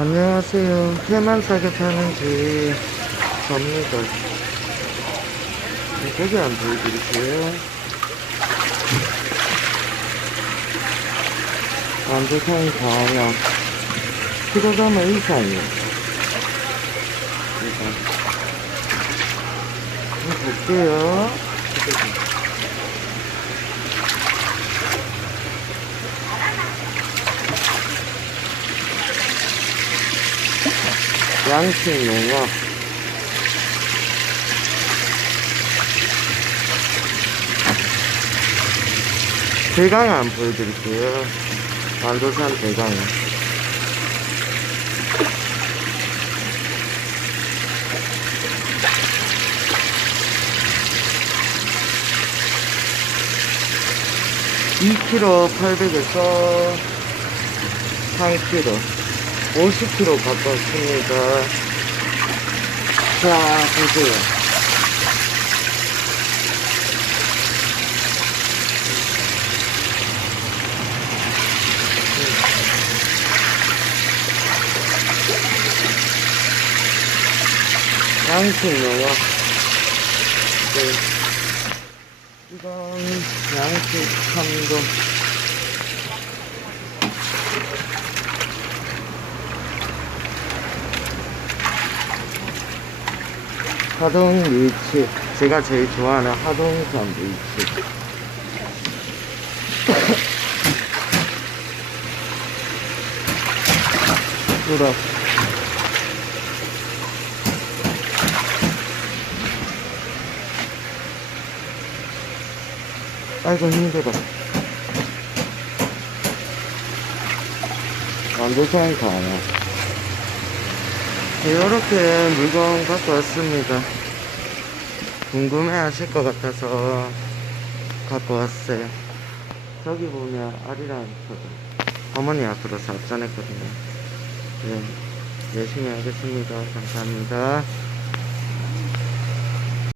안녕하세요. 회만 사게 파는지 접니다. 네, 고기 안 보여드릴게요. 완두탕 과양 키로그램 이상이요. 일단 한번 볼게요. 양식용어 대강 안 보여드릴게요. 완도산 대강. (2kg) 800에서 (3kg) 50kg 가까웠습니다. 자, 보세요. 양식용어. 네. 이건 양식 3종. 하동 밀치 제가 제일 좋아하는 하동산 밀치 우럭 아이고 힘들어. 완도산 가나 이렇게 물건 갖고 왔습니다. 궁금해 하실 것 같아서 갖고 왔어요. 저기 보면 아리랑 있거든. 어머니 앞으로 서 앞전했거든요. 네. 열심히 하겠습니다. 감사합니다.